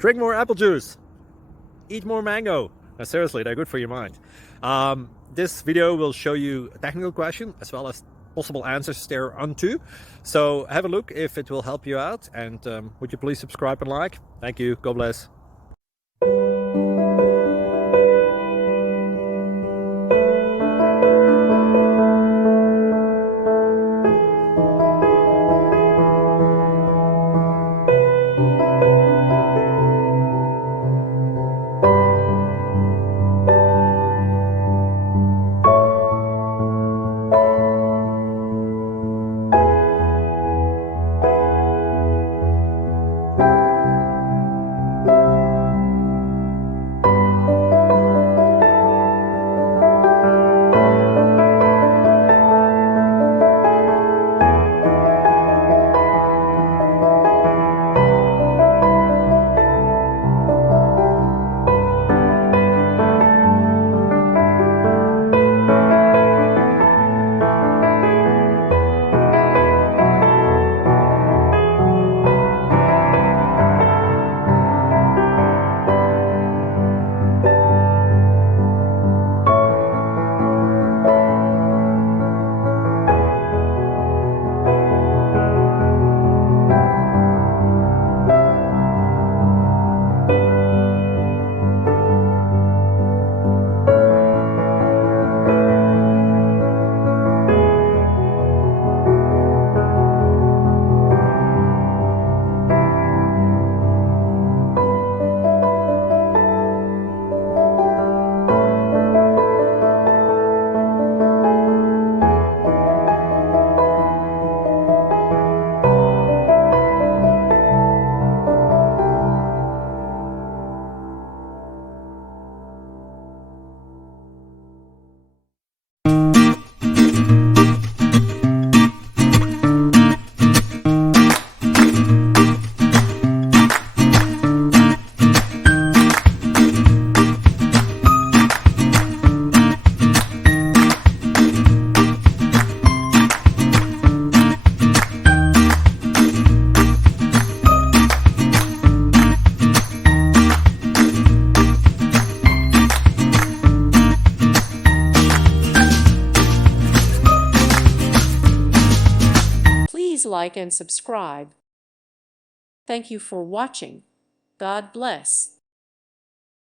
Drink more apple juice. Eat more mango. No, seriously, they're good for your mind. This video will show you a technical question as well as possible answers thereunto. So have a look if it will help you out, and would you please subscribe and like? Thank you. God bless. Please like and subscribe. Thank you for watching. God bless.